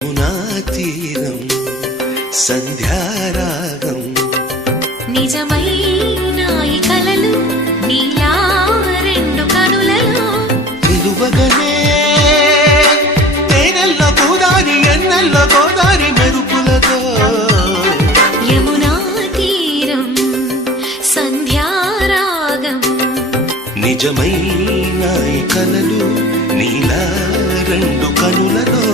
యమునా తీరం సంధ్యారాగం నిజమైన ఈ కలలు నీలా రెండు కనులలో నిలువగనే తేనెల్ల గోదారి ఎన్నెల్ల గోదారి మెరుపులతో యమునా తీరం సంధ్యారాగం నిజమైన ఈ కలలు నీలా రెండు కనులలో